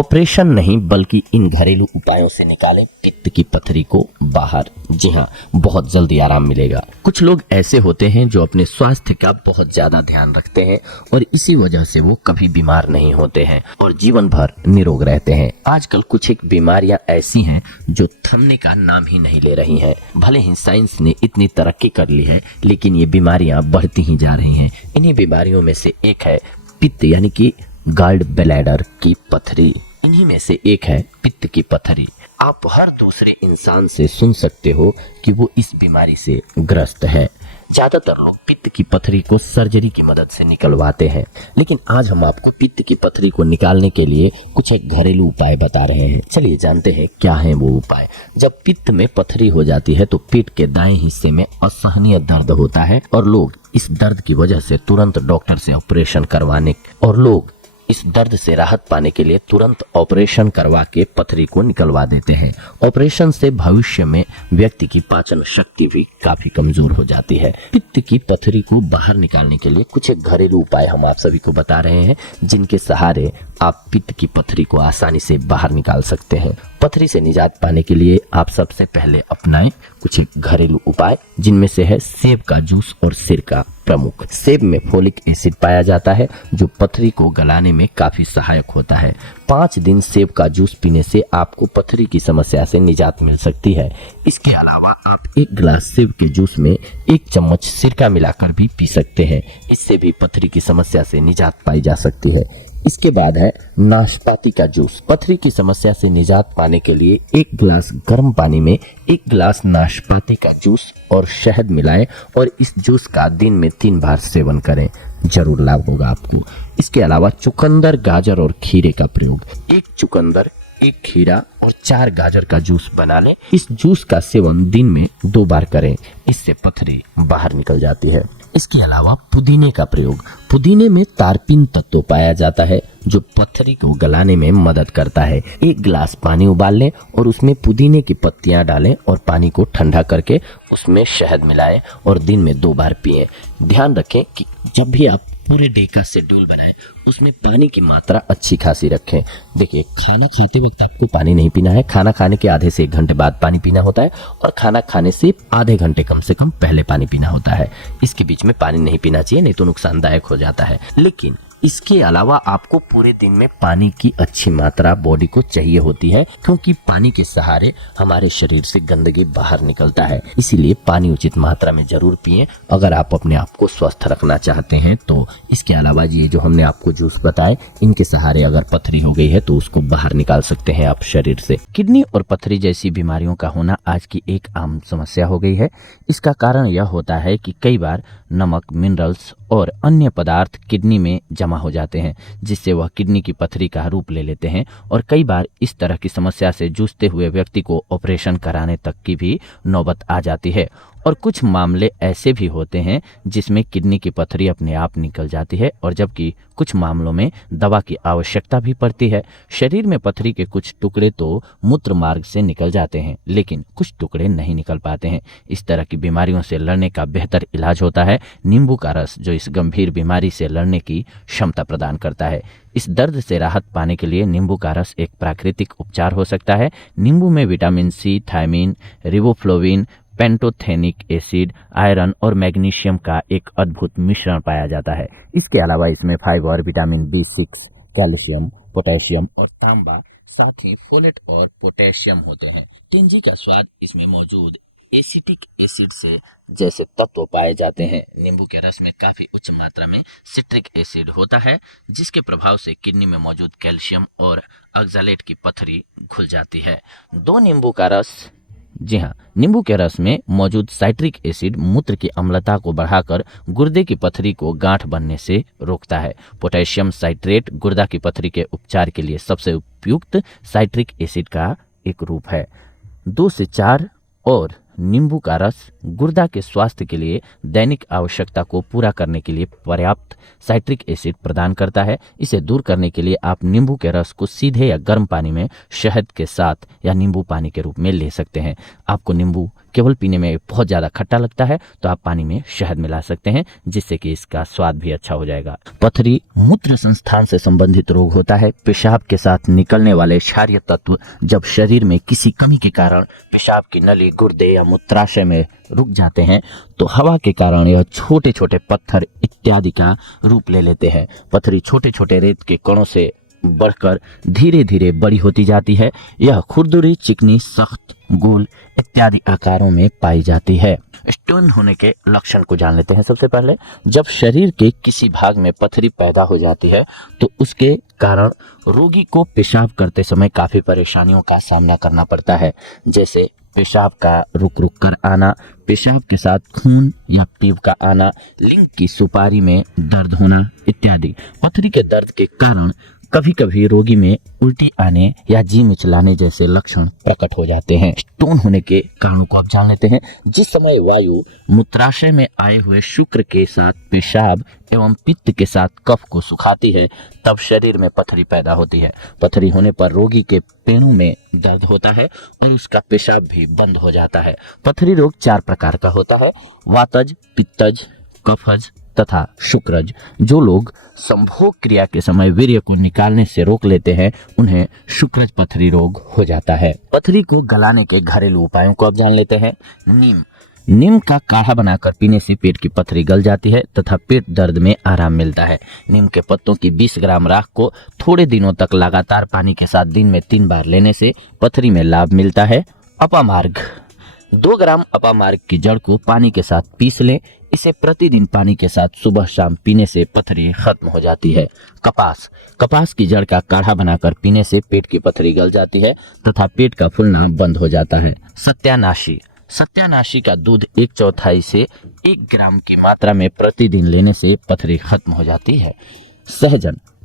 Operation नहीं बल्कि इन घरेलू उपायों से निकालें पित्त की पथरी को बाहर। जी हाँ, बहुत जल्दी आराम मिलेगा। कुछ लोग ऐसे होते हैं जो अपने स्वास्थ्य का बहुत ज्यादा ध्यान रखते हैं और इसी वजह से वो कभी बीमार नहीं होते हैं और जीवन भर निरोग रहते हैं। आजकल कुछ एक बीमारियां ऐसी हैं जो थमने का नाम ही नहीं ले रही हैं। भले ही साइंस ने इतनी तरक्की कर ली है, लेकिन ये बीमारियां बढ़ती ही जा रही हैं। इन्हीं बीमारियों में से एक है पित्त यानी कि गॉल ब्लैडर की पथरी। इन्हीं में से एक है पित्त की पथरी। आप हर दूसरे इंसान से सुन सकते हो कि वो इस बीमारी से ग्रस्त है। ज्यादातर लोग पित्त की पथरी को सर्जरी की मदद से निकलवाते हैं, लेकिन आज हम आपको पित्त की पथरी को निकालने के लिए कुछ एक घरेलू उपाय बता रहे हैं। चलिए जानते हैं क्या है वो उपाय। जब पित्त में पथरी हो जाती है तो पेट के दाएं हिस्से में असहनीय दर्द होता है और लोग इस दर्द की वजह से तुरंत डॉक्टर से ऑपरेशन करवाने और लोग इस दर्द से राहत पाने के लिए तुरंत ऑपरेशन करवा के पथरी को निकलवा देते हैं। ऑपरेशन से भविष्य में व्यक्ति की पाचन शक्ति भी काफी कमजोर हो जाती है। पित्त की पथरी को बाहर निकालने के लिए कुछ एक घरेलू उपाय हम आप सभी को बता रहे हैं, जिनके सहारे आप पित्त की पथरी को आसानी से बाहर निकाल सकते हैं। पथरी से निजात पाने के लिए आप सबसे पहले अपनाएं कुछ एक घरेलू उपाय, जिनमें से है सेब का जूस और सिरका प्रमुख। सेब में फोलिक एसिड पाया जाता है जो पथरी को गलाने में काफी सहायक होता है। 5 दिन सेब का जूस पीने से आपको पथरी की समस्या से निजात मिल सकती है। इसके अलावा आप 1 गिलास सेब के जूस में 1 चम्मच सिरका मिलाकर भी पी सकते हैं। इससे भी पथरी की समस्या से निजात पाई जा सकती है। इसके बाद है नाशपाती का जूस। पथरी की समस्या से निजात पाने के लिए 1 गिलास गर्म पानी में 1 गिलास नाशपाती का जूस और शहद मिलाएं और इस जूस का दिन में 3 बार सेवन करें, जरूर लाभ होगा आपको। इसके अलावा चुकंदर, गाजर और खीरे का प्रयोग। 1 चुकंदर, 1 खीरा और 4 गाजर का जूस बना लें। इस जूस का सेवन दिन में 2 बार करें, इससे पथरी बाहर निकल जाती है। इसके अलावा पुदीने का प्रयोग। पुदीने में तारपीन तत्व पाया जाता है जो पथरी को गलाने में मदद करता है। 1 गिलास पानी उबाल लें और उसमें पुदीने की पत्तियां डालें और पानी को ठंडा करके उसमें शहद मिलाएं और दिन में 2 बार पिएं। ध्यान रखें कि जब भी आप पूरे डे का शेड्यूल बनाएं उसमें पानी की मात्रा अच्छी खासी रखें। देखिए, खाना खाते वक्त आपको पानी नहीं पीना है। खाना खाने के आधे से 1 घंटे बाद पानी पीना होता है और खाना खाने से आधे घंटे कम से कम पहले पानी पीना होता है। इसके बीच में पानी नहीं पीना चाहिए, नहीं तो नुकसानदायक हो जाता है। लेकिन इसके अलावा आपको पूरे दिन में पानी की अच्छी मात्रा बॉडी को चाहिए होती है, क्योंकि पानी के सहारे हमारे शरीर से गंदगी बाहर निकलता है। इसीलिए पानी उचित मात्रा में जरूर पिएं अगर आप अपने आप को स्वस्थ रखना चाहते हैं तो। इसके अलावा ये जो हमने आपको जूस बताए, इनके सहारे अगर पथरी हो गई है तो उसको बाहर निकाल सकते हैं आप शरीर से। किडनी और पथरी जैसी बीमारियों का होना आज की एक आम समस्या हो गई है। इसका कारण यह होता है कि कई बार नमक, मिनरल्स और अन्य पदार्थ किडनी में जमा हो जाते हैं, जिससे वह किडनी की पथरी का रूप ले लेते हैं और कई बार इस तरह की समस्या से जूझते हुए व्यक्ति को ऑपरेशन कराने तक की भी नौबत आ जाती है। और कुछ मामले ऐसे भी होते हैं जिसमें किडनी की पथरी अपने आप निकल जाती है और जबकि कुछ मामलों में दवा की आवश्यकता भी पड़ती है। शरीर में पथरी के कुछ टुकड़े तो मूत्र मार्ग से निकल जाते हैं, लेकिन कुछ टुकड़े नहीं निकल पाते हैं। इस तरह की बीमारियों से लड़ने का बेहतर इलाज होता है नींबू का रस, जो इस गंभीर बीमारी से लड़ने की क्षमता प्रदान करता है। इस दर्द से राहत पाने के लिए नींबू का रस एक प्राकृतिक उपचार हो सकता है। नींबू में vitamin C, thiamine, riboflavin, pantothenic acid, iron और मैग्नीशियम का एक अद्भुत मिश्रण पाया जाता है। इसके अलावा इसमें fibre, vitamin B6, calcium, potassium और तांबा, साथ ही फोलेट और पोटेशियम होते हैं। टिंजी का स्वाद इसमें मौजूद एसिटिक एसिड से जैसे तत्व पाए जाते हैं। नींबू के रस में काफी उच्च मात्रा में सिट्रिक एसिड होता है, जिसके प्रभाव से किडनी में मौजूद कैल्शियम और ऑक्सलेट की पथरी घुल जाती है। 2 नींबू का रस। जी हाँ, नींबू के रस में मौजूद साइट्रिक एसिड मूत्र की अम्लता को बढ़ाकर गुर्दे की पथरी को गांठ बनने से रोकता है। पोटेशियम साइट्रेट गुर्दा की पथरी के उपचार के लिए सबसे उपयुक्त साइट्रिक एसिड का एक रूप है। 2 से 4 और नींबू का रस गुर्दा के स्वास्थ्य के लिए दैनिक आवश्यकता को पूरा करने के लिए पर्याप्त साइट्रिक एसिड प्रदान करता है। इसे दूर करने के लिए आप नींबू के रस को सीधे या गर्म पानी में शहद के साथ या नींबू पानी के रूप में ले सकते हैं। आपको नींबू केवल पीने में बहुत ज़्यादा खट्टा लगता है तो आप पानी में शहद मिला सकते हैं, जिससे कि इसका स्वाद भी अच्छा हो जाएगा। पथरी मूत्र संस्थान से संबंधित रोग होता है। पेशाब के साथ निकलने वाले क्षारीय तत्व जब शरीर में किसी कमी के कारण पेशाब की नली, गुर्दे या मूत्राशय में रुक जाते हैं तो हवा के कारण यह छोटे छोटे पत्थर इत्यादि का रूप ले लेते हैं। पथरी छोटे छोटे रेत के कणों से बढ़कर धीरे धीरे बड़ी होती जाती है। यह खुरदुरी, चिकनी, सख्त, गोल इत्यादि आकारों में पाई जाती है। स्टोन होने के लक्षण को जान लेते हैं। सबसे पहले, जब शरीर के किसी भाग में पथरी पैदा हो जाती है तो उसके कारण रोगी को पेशाब करते समय काफी परेशानियों का सामना करना पड़ता है, जैसे पेशाब का रुक रुक कर आना, पेशाब के साथ खून या पीप का आना, लिंग की सुपारी में दर्द होना इत्यादि। पथरी के दर्द के कारण कभी कभी रोगी में उल्टी आने या जी मिचलाने जैसे लक्षण प्रकट हो जाते हैं। स्टोन होने के कारणों को आप जान लेते हैं। जिस समय वायु मूत्राशय में आए हुए शुक्र के साथ पेशाब एवं पित्त के साथ कफ को सुखाती है तब शरीर में पथरी पैदा होती है। पथरी होने पर रोगी के पेड़ों में दर्द होता है और उसका पेशाब भी बंद हो जाता है। पथरी रोग 4 प्रकार का होता है: वातज, पित्तज, कफज तथा शुक्रज। जो लोग संभोग क्रिया के समय वीर्य को निकालने से रोक लेते हैं उन्हें शुक्रज पथरी रोग हो जाता है। पथरी को गलाने के घरेलू उपायों को अब जान लेते हैं। नीम का काढ़ा बनाकर पीने से पेट की पथरी गल जाती है तथा पेट दर्द में आराम मिलता है। नीम के पत्तों की 20 ग्राम राख को थोड़े दिनों तक लगातार पानी के साथ दिन में 3 बार लेने से पथरी में लाभ मिलता है। अपामार्ग, 2 ग्राम अपामार्ग की जड़ को पानी के साथ पीस लें। इसे प्रतिदिन पानी के साथ सुबह शाम पीने से पथरी खत्म हो जाती है। कपास की जड़ का काढ़ा बनाकर पीने से पेट की पथरी गल जाती है तथा पेट का फूलना बंद हो जाता है। सत्यानाशी का दूध 1/4 से 1 ग्राम की मात्रा में प्रतिदिन लेने से पथरी खत्म हो जाती है।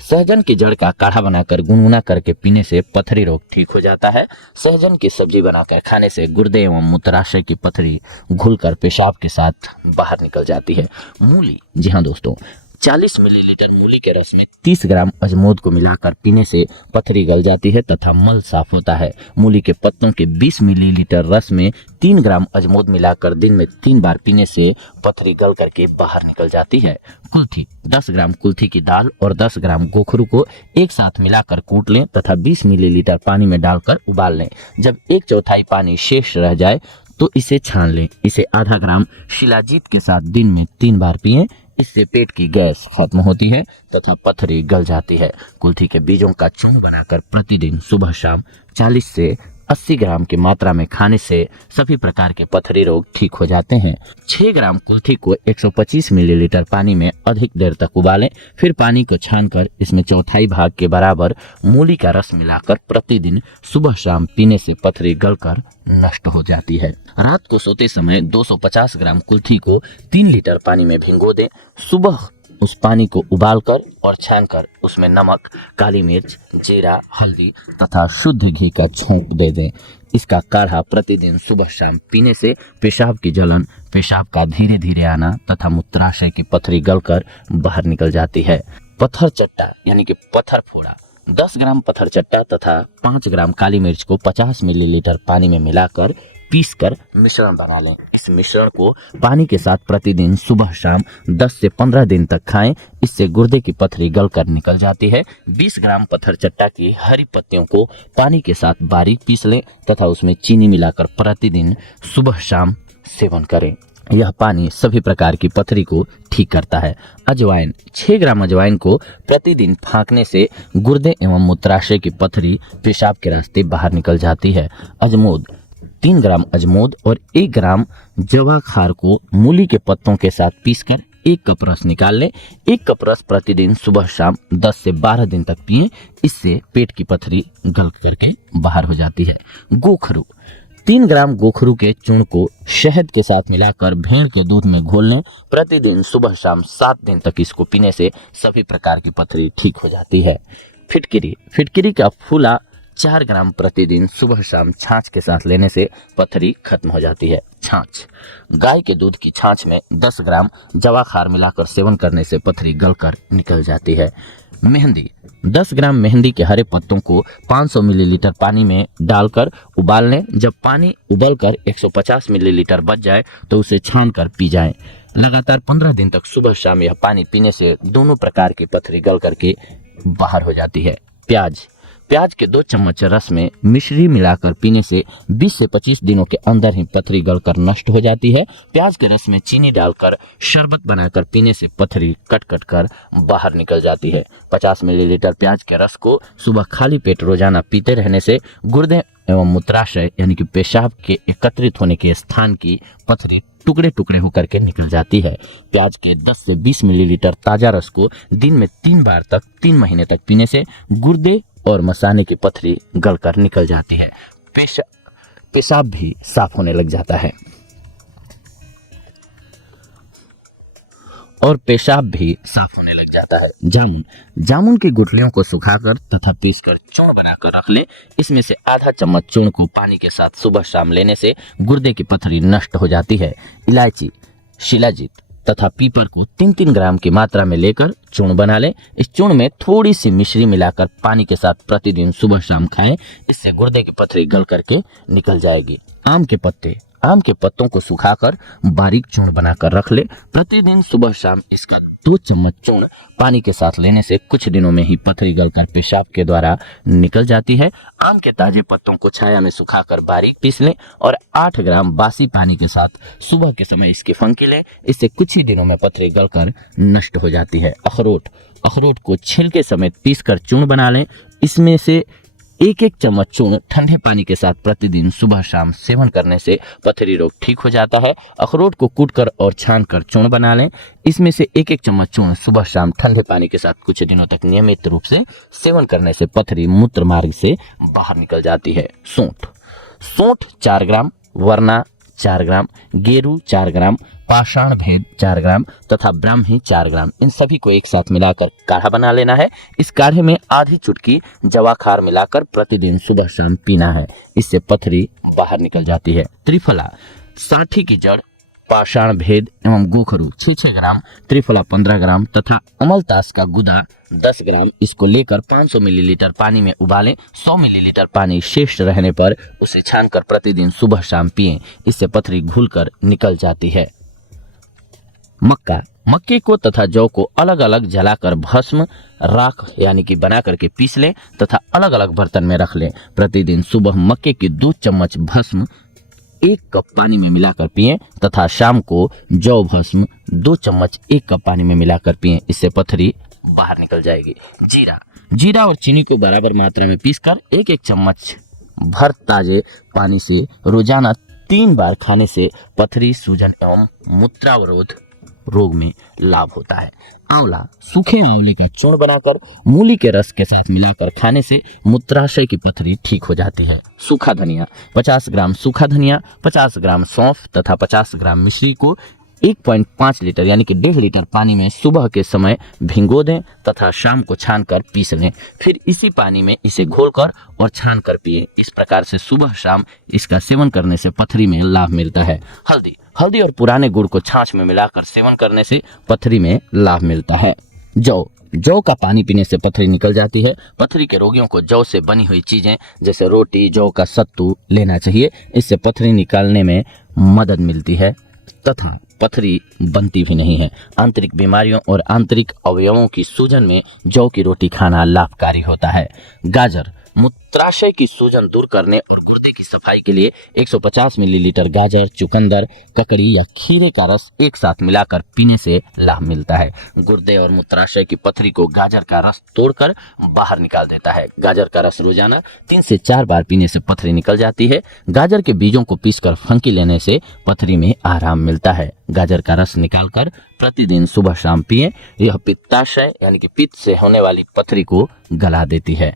सहजन की जड़ का काढ़ा बनाकर गुनगुना करके पीने से पथरी रोग ठीक हो जाता है। सहजन की सब्जी बनाकर खाने से गुर्दे एवं मूत्राशय की पथरी घुलकर पेशाब के साथ बाहर निकल जाती है। मूली, जी हाँ दोस्तों, 40 मिलीलीटर मूली के रस में 30 ग्राम अजमोद को मिलाकर पीने से पथरी गल जाती है तथा मल साफ होता है। मूली के पत्तों के 20 मिलीलीटर रस में 3 ग्राम अजमोद मिलाकर दिन में 3 बार पीने से पथरी गल करके बाहर निकल जाती है। कुल्थी, 10 ग्राम कुल्थी की दाल और 10 ग्राम गोखरू को एक साथ मिलाकर कूट लें तथा 20 मिलीलीटर पानी में डालकर उबाल लें। जब 1/4 पानी शेष रह जाए तो इसे छान लें। इसे आधा ग्राम शिलाजीत के साथ दिन में 3 बार पिएं। इससे पेट की गैस खत्म होती है तथा पथरी गल जाती है। कुल्थी के बीजों का चूर्ण बनाकर प्रतिदिन सुबह शाम 40 से 80 ग्राम की मात्रा में खाने से सभी प्रकार के पथरी रोग ठीक हो जाते हैं। 6 ग्राम कुल्थी को 125 मिलीलीटर पानी में अधिक देर तक उबालें। फिर पानी को छानकर इसमें 1/4 भाग के बराबर मूली का रस मिलाकर प्रतिदिन सुबह शाम पीने से पथरी गलकर नष्ट हो जाती है। रात को सोते समय 250 ग्राम कुल्थी को 3 लीटर पानी में भिगो दें। सुबह उस पानी को उबालकर और छानकर उसमें नमक, काली मिर्च, जीरा, हल्दी तथा शुद्ध घी का छोंक दे दें। इसका काढ़ा प्रतिदिन सुबह शाम पीने से पेशाब की जलन, पेशाब का धीरे धीरे आना तथा मूत्राशय की पथरी गलकर बाहर निकल जाती है। पत्थर चट्टा यानी कि पत्थर फोड़ा, 10 ग्राम पत्थर चट्टा तथा 5 ग्राम काली मिर्च को 50 मिलीलीटर पानी में मिलाकर पीसकर मिश्रण बना लें। इस मिश्रण को पानी के साथ प्रतिदिन सुबह शाम 10 से 15 दिन तक खाएं। इससे गुर्दे की पथरी गलकर निकल जाती है। 20 ग्राम पत्थर चट्टा की हरी पत्तियों को पानी के साथ बारीक पीस लें तथा उसमें चीनी मिलाकर प्रतिदिन सुबह शाम सेवन करें। यह पानी सभी प्रकार की पथरी को ठीक करता है। अजवाइन, 6 ग्राम अजवाइन को प्रतिदिन फाँकने से गुर्दे एवं मूत्राशय की पथरी पेशाब के रास्ते बाहर निकल जाती है। अजमोद, 3 ग्राम अजमोद और 1 ग्राम जवाखार को मूली के पत्तों के साथ पीसकर 1 कप रस निकाल लें। 1 कप रस प्रतिदिन सुबह शाम 10 से 12 दिन तक पिएं। इससे पेट की पथरी गल करके बाहर हो जाती है। गोखरू, 3 ग्राम गोखरू के चूर्ण को शहद के साथ मिलाकर भेड़ के दूध में घोल लें। प्रतिदिन सुबह शाम 7 दिन तक इसको पीने से सभी प्रकार की पथरी ठीक हो जाती है। फिटकिरी का फूला 4 ग्राम प्रतिदिन सुबह शाम छाछ के साथ लेने से पथरी खत्म हो जाती है। छाछ, गाय के दूध की छाछ में 10 ग्राम जवाखार मिलाकर सेवन करने से पथरी गलकर निकल जाती है। मेहंदी 10 ग्राम मेहंदी के हरे पत्तों को 500 मिलीलीटर पानी में डालकर उबाल लें। जब पानी उबलकर 150 मिलीलीटर बच जाए तो उसे छानकर पी जाएं। लगातार 15 दिन तक सुबह शाम यह पानी पीने से दोनों प्रकार की पथरी गल करके बाहर हो जाती है। प्याज के 2 चम्मच रस में मिश्री मिलाकर पीने से 20 से 25 दिनों के अंदर ही पथरी गलकर नष्ट हो जाती है। प्याज के रस में चीनी डालकर शरबत बनाकर पीने से पथरी कट कट कर बाहर निकल जाती है। 50 मिलीलीटर प्याज के रस को सुबह खाली पेट रोजाना पीते रहने से गुर्दे एवं मूत्राशय यानी कि पेशाब के एकत्रित होने के स्थान की पथरी टुकड़े टुकड़े होकर के निकल जाती है। प्याज के 10 से 20 मिलीलीटर ताजा रस को दिन में 3 बार तक 3 महीने तक पीने से गुर्दे और मसाने की पथरी गलकर निकल जाती है। पेशाब भी साफ होने लग जाता है जामुन की गुठलियों को सुखाकर तथा पीसकर चूर्ण बनाकर रख ले। इसमें से आधा चम्मच चूर्ण को पानी के साथ सुबह शाम लेने से गुर्दे की पथरी नष्ट हो जाती है। इलायची, शिलाजीत तथा पीपर को 3-3 ग्राम की मात्रा में लेकर चूर्ण बना लें। इस चूर्ण में थोड़ी सी मिश्री मिलाकर पानी के साथ प्रतिदिन सुबह शाम खाएं। इससे गुर्दे की पथरी गल करके निकल जाएगी। आम के पत्तों को सुखाकर बारीक चूर्ण बनाकर रख ले। प्रतिदिन सुबह शाम इसका 2 चम्मच चूर्ण पानी के साथ लेने से कुछ दिनों में ही पथरी गलकर पेशाब के द्वारा निकल जाती है। आम के ताजे पत्तों को छाया में सुखाकर बारीक पीस लें और 8 ग्राम बासी पानी के साथ सुबह के समय इसकी फंकी लें। इससे कुछ ही दिनों में पथरी गलकर नष्ट हो जाती है। अखरोट को छिलके समेत पीसकर चूर्ण बना लें। इसमें से 1-1 चम्मच चूर्ण ठंडे पानी के साथ प्रतिदिन सुबह शाम सेवन करने से पथरी रोग ठीक हो जाता है। अखरोट को कूटकर और छानकर चूर्ण बना लें। इसमें से 1-1 चम्मच चूर्ण सुबह शाम ठंडे पानी के साथ कुछ दिनों तक नियमित रूप से सेवन करने से पथरी मूत्र मार्ग से बाहर निकल जाती है। सौंठ 4 ग्राम, वरना 4 ग्राम, गेरू 4 ग्राम, पाषाण भेद 4 ग्राम तथा ब्राह्मी 4 ग्राम, इन सभी को एक साथ मिलाकर काढ़ा बना लेना है। इस काढ़े में आधी चुटकी जवाखार मिलाकर प्रतिदिन सुबह शाम पीना है। इससे पथरी बाहर निकल जाती है। त्रिफला, साठी की जड़, पाषाण भेद एवं गोखरू 6-6 ग्राम, त्रिफला 15 ग्राम तथा अमलतास का गुदा 10 ग्राम, इसको लेकर 500 मिलीलीटर पानी में उबालें। 100 मिलीलीटर पानी शेष रहने पर उसे छानकर प्रतिदिन सुबह शाम पिएं। इससे पथरी घुलकर निकल जाती है। मक्के को तथा जौ को अलग अलग जलाकर भस्म राख यानी कि बना करके पीस लें तथा अलग अलग बर्तन में रख लें। प्रतिदिन सुबह मक्के की 2 चम्मच भस्म 1 कप पानी में मिलाकर पिएं तथा शाम को जौ भस्म 2 चम्मच 1 कप पानी में मिलाकर पिएं। इससे पथरी बाहर निकल जाएगी। जीरा और चीनी को बराबर मात्रा में पीसकर 1-1 चम्मच भर ताजे पानी से रोजाना 3 बार खाने से पथरी, सूजन एवं मूत्रावरोध रोग में लाभ होता है। आंवला, सूखे आंवले का चूर्ण बनाकर मूली के रस के साथ मिलाकर खाने से मूत्राशय की पथरी ठीक हो जाती है। सूखा धनिया, 50 ग्राम सूखा धनिया, 50 ग्राम सौंफ तथा 50 ग्राम मिश्री को 1.5 लीटर यानी कि 1.5 लीटर पानी में सुबह के समय भिंगो दें तथा शाम को छानकर पीस लें। फिर इसी पानी में इसे घोलकर और छानकर पिएं। इस प्रकार से सुबह शाम इसका सेवन करने से पथरी में लाभ मिलता है। हल्दी और पुराने गुड़ को छाछ में मिलाकर सेवन करने से पथरी में लाभ मिलता है। जौ का पानी पीने से पथरी निकल जाती है। पथरी के रोगियों को जौ से बनी हुई चीजें जैसे रोटी, जौ का सत्तू लेना चाहिए। इससे पथरी निकालने में मदद मिलती है तथा पथरी बनती भी नहीं है। आंतरिक बीमारियों और आंतरिक अवयवों की सूजन में जौ की रोटी खाना लाभकारी होता है। गाजर, मूत्राशय की सूजन दूर करने और गुर्दे की सफाई के लिए 150 मिलीलीटर गाजर, चुकंदर, ककड़ी या खीरे का रस एक साथ मिलाकर पीने से लाभ मिलता है। गुर्दे और मूत्राशय की पथरी को गाजर का रस तोड़कर बाहर निकाल देता है। गाजर का रस रोजाना 3 से 4 बार पीने से पथरी निकल जाती है। गाजर के बीजों को पीसकर फंकी लेने से पथरी में आराम मिलता है। गाजर का रस निकालकर प्रतिदिन सुबह शाम पिएं। यह पित्ताशय यानी कि पित्त से होने वाली पथरी को गला देती है।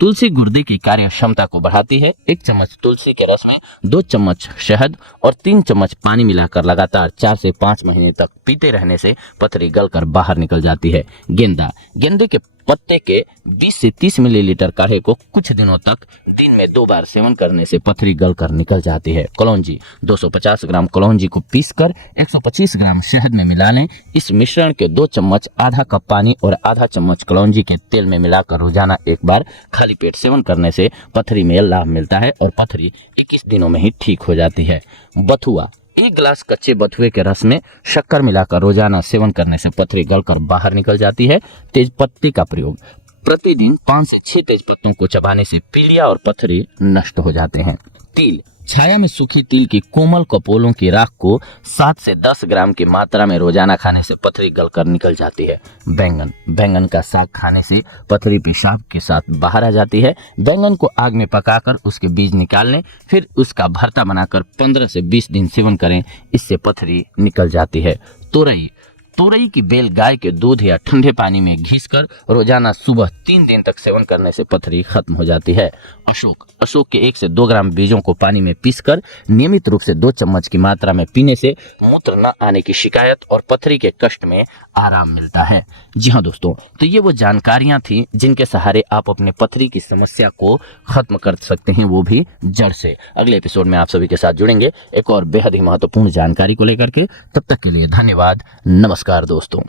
तुलसी गुर्दे की कार्य क्षमता को बढ़ाती है। 1 चम्मच तुलसी के रस में 2 चम्मच शहद और 3 चम्मच पानी मिलाकर लगातार 4 से 5 महीने तक पीते रहने से पथरी गलकर बाहर निकल जाती है। गेंदे के पत्ते के 20 से 30 मिलीलीटर काढ़े को कुछ दिनों तक दिन में 2 बार सेवन करने से पथरी गलकर निकल जाती है। कलौंजी 250 ग्राम कलौंजी को पीसकर 125 ग्राम शहद में मिला लें। इस मिश्रण के 2 चम्मच आधा कप पानी और आधा चम्मच कलौंजी के तेल में मिलाकर रोजाना एक बार खाली पेट सेवन करने से पथरी में लाभ मिलता है और पथरी 21 दिनों में ही ठीक हो जाती है। बथुआ 1 गिलास कच्चे बथुए के रस में शक्कर मिलाकर रोजाना सेवन करने से पथरी गलकर बाहर निकल जाती है। तेज पत्ती का प्रयोग प्रतिदिन 5 से 6 तेज पत्तों को चबाने से पीलिया और पथरी नष्ट हो जाते हैं। तिल छाया में सूखी तिल की कोमल कपोलों की राख को 7 से 10 ग्राम की मात्रा में रोजाना खाने से पथरी गलकर निकल जाती है। बैंगन का साग खाने से पथरी पेशाब के साथ बाहर आ जाती है। बैंगन को आग में पकाकर उसके बीज निकाल लें, फिर उसका भरता बनाकर 15 से 20 दिन सेवन करें, इससे पथरी निकल जाती है। तोरई की बेल गाय के दूध या ठंडे पानी में घिसकर रोजाना सुबह 3 दिन तक सेवन करने से पथरी खत्म हो जाती है। अशोक के 1 से 2 ग्राम बीजों को पानी में पीसकर नियमित रूप से 2 चम्मच की मात्रा में पीने से मूत्र न आने की शिकायत और पथरी के कष्ट में आराम मिलता है। जी हाँ दोस्तों, तो ये वो जानकारियां थी जिनके सहारे आप अपने पथरी की समस्या को खत्म कर सकते हैं, वो भी जड़ से। अगले एपिसोड में आप सभी के साथ जुड़ेंगे एक और बेहद ही महत्वपूर्ण जानकारी को लेकर के। तब तक के लिए धन्यवाद। नमस्कार दोस्तों।